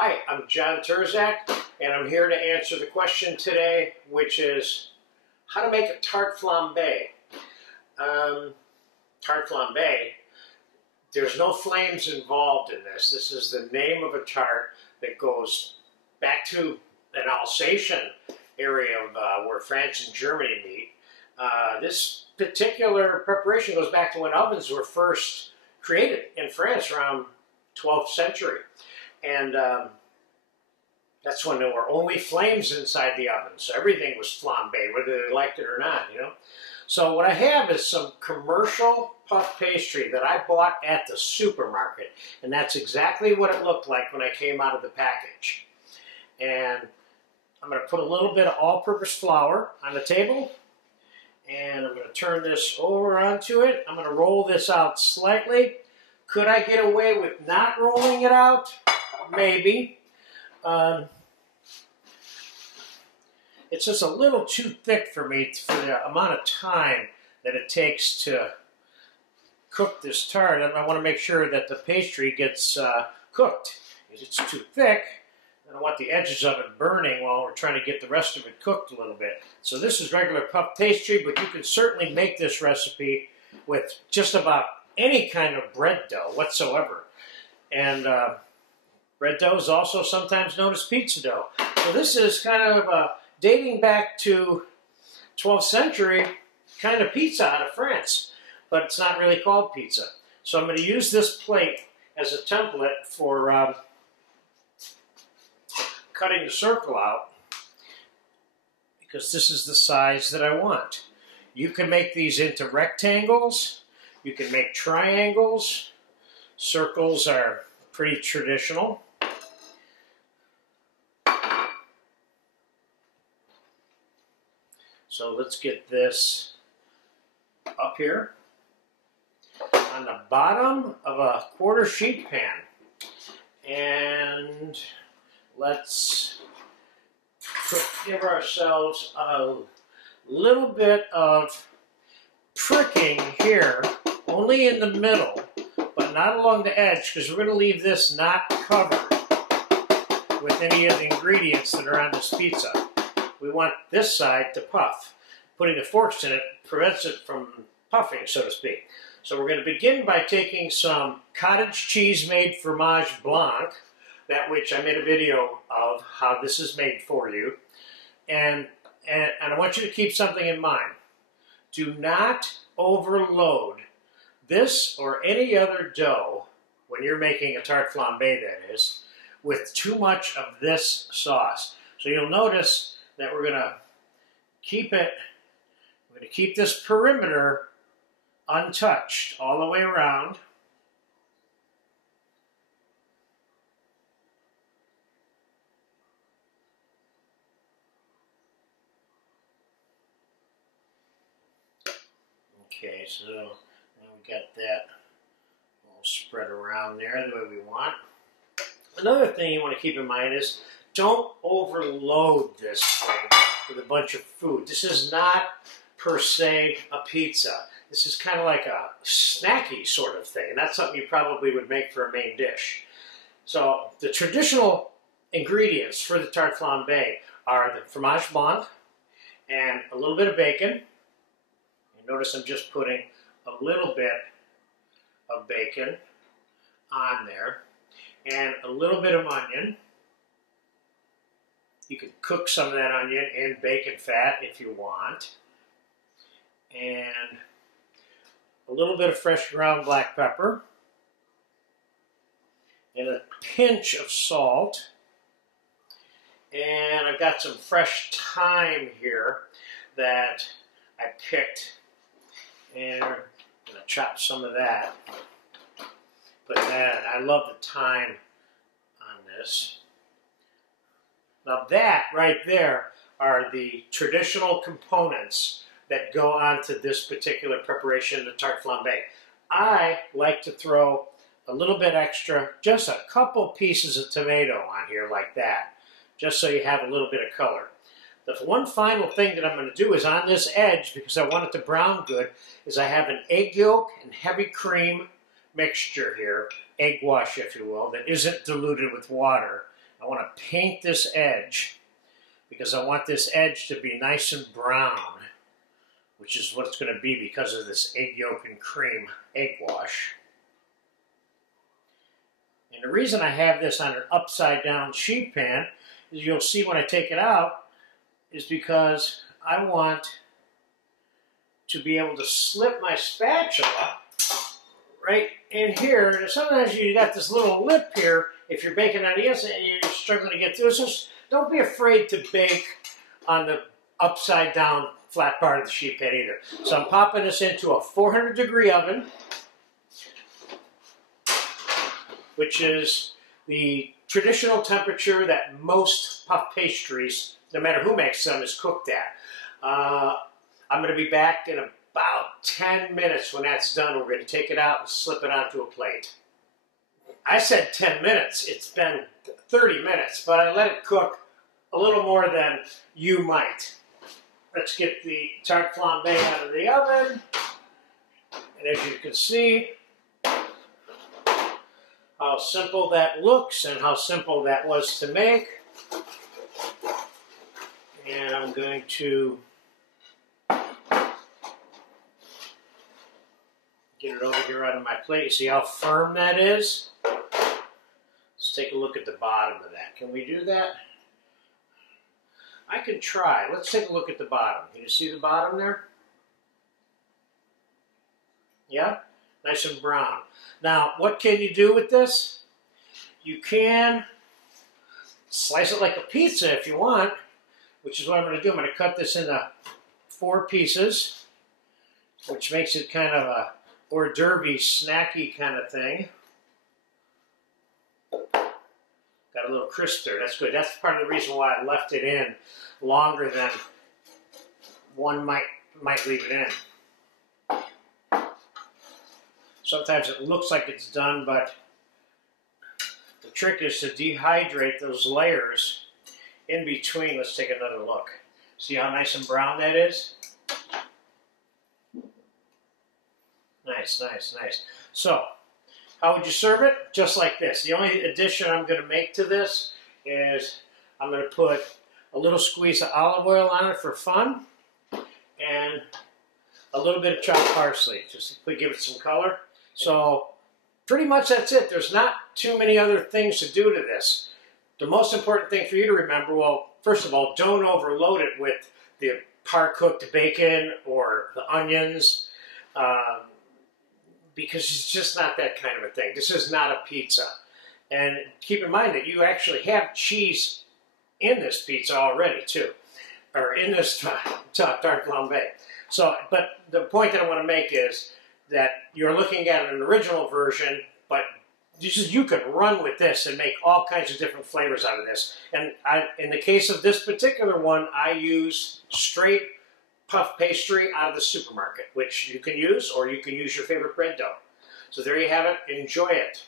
Hi, I'm John Terzak, and I'm here to answer the question today, which is how to make a tarte flambée. Tarte flambée, there's no flames involved in this. This is the name of a tart that goes back to an Alsatian area of where France and Germany meet. This particular preparation goes back to when ovens were first created in France around 12th century. And that's when there were only flames inside the oven, so everything was flambé, whether they liked it or not, you know. So what I have is some commercial puff pastry that I bought at the supermarket, and that's exactly what it looked like when I came out of the package. And I'm going to put a little bit of all-purpose flour on the table, and I'm going to turn this over onto it. I'm going to roll this out slightly. Could I get away with not rolling it out? Maybe. It's just a little too thick for me for the amount of time that it takes to cook this tart, and I want to make sure that the pastry gets cooked. If it's too thick, I don't want the edges of it burning while we're trying to get the rest of it cooked a little bit. So this is regular puff pastry, but you can certainly make this recipe with just about any kind of bread dough whatsoever. And bread dough is also sometimes known as pizza dough. So this is kind of dating back to 12th century kind of pizza out of France, but it's not really called pizza. So I'm going to use this plate as a template for cutting the circle out, because this is the size that I want. You can make these into rectangles, you can make triangles. Circles are pretty traditional. So let's get this up here on the bottom of a quarter sheet pan. And let's give ourselves a little bit of pricking here, only in the middle, but not along the edge, because we're going to leave this not covered with any of the ingredients that are on this pizza. We want this side to puff. Putting the forks in it prevents it from puffing, so to speak. So we're going to begin by taking some cottage cheese made fromage blanc, that which I made a video of how this is made for you. And I want you to keep something in mind. Do not overload this or any other dough, when you're making a tarte flambée that is, with too much of this sauce. So you'll notice that we're going to keep this perimeter untouched all the way around. Okay, so now we got that all spread around there the way we want. Another thing you want to keep in mind is don't overload this thing with a bunch of food. This is not per se a pizza. This is kind of like a snacky sort of thing. And that's something you probably would make for a main dish. So the traditional ingredients for the tarte flambée are the fromage blanc and a little bit of bacon. Notice I'm just putting a little bit of bacon on there and a little bit of onion. You can cook some of that onion in bacon fat if you want. And a little bit of fresh ground black pepper and a pinch of salt. And I've got some fresh thyme here that I picked. And I'm going to chop some of that. Put that, I love the thyme on this. Now that right there are the traditional components that go onto this particular preparation, the tarte flambée. I like to throw a little bit extra, just a couple pieces of tomato on here like that, just so you have a little bit of color. The one final thing that I'm going to do is on this edge, because I want it to brown good, is I have an egg yolk and heavy cream mixture here, egg wash if you will, that isn't diluted with water. I want to paint this edge because I want this edge to be nice and brown, which is what it's going to be because of this egg yolk and cream egg wash. And the reason I have this on an upside down sheet pan, as you'll see when I take it out, is because I want to be able to slip my spatula right in here. And sometimes you got this little lip here if you're baking on the inside and you're struggling to get through. So don't be afraid to bake on the upside down flat part of the sheet pan either. So I'm popping this into a 400-degree oven, which is the traditional temperature that most puff pastries, no matter who makes them, is cooked at. I'm going to be back in about 10 minutes when that's done. We're going to take it out and slip it onto a plate. I said 10 minutes. It's been 30 minutes, but I let it cook a little more than you might. Let's get the Tarte Flambée out of the oven. And as you can see, how simple that looks and how simple that was to make. And I'm going to get it over here out of my plate. You see how firm that is? Let's take a look at the bottom of that. Can we do that? I can try. Let's take a look at the bottom. Can you see the bottom there? Yeah? Nice and brown. Now, what can you do with this? You can slice it like a pizza if you want, which is what I'm going to do. I'm going to cut this into 4 pieces, which makes it kind of a hors d'oeuvre, snacky kind of thing. Got a little crisp there. That's good. That's part of the reason why I left it in longer than one might leave it in. Sometimes it looks like it's done, but the trick is to dehydrate those layers in between. Let's take another look. See how nice and brown that is? Nice, nice, nice. So, how would you serve it? Just like this. The only addition I'm going to make to this is I'm going to put a little squeeze of olive oil on it for fun and a little bit of chopped parsley just to give it some color. So pretty much that's it. There's not too many other things to do to this. The most important thing for you to remember, well, first of all, don't overload it with the par-cooked bacon or the onions because it's just not that kind of a thing. This is not a pizza. And keep in mind that you actually have cheese in this pizza already too, or in this Tarte Flambée. So, but the point that I want to make is that you're looking at an original version, but you can run with this and make all kinds of different flavors out of this. And in the case of this particular one, I use straight puff pastry out of the supermarket, which you can use, or you can use your favorite bread dough. So there you have it. Enjoy it.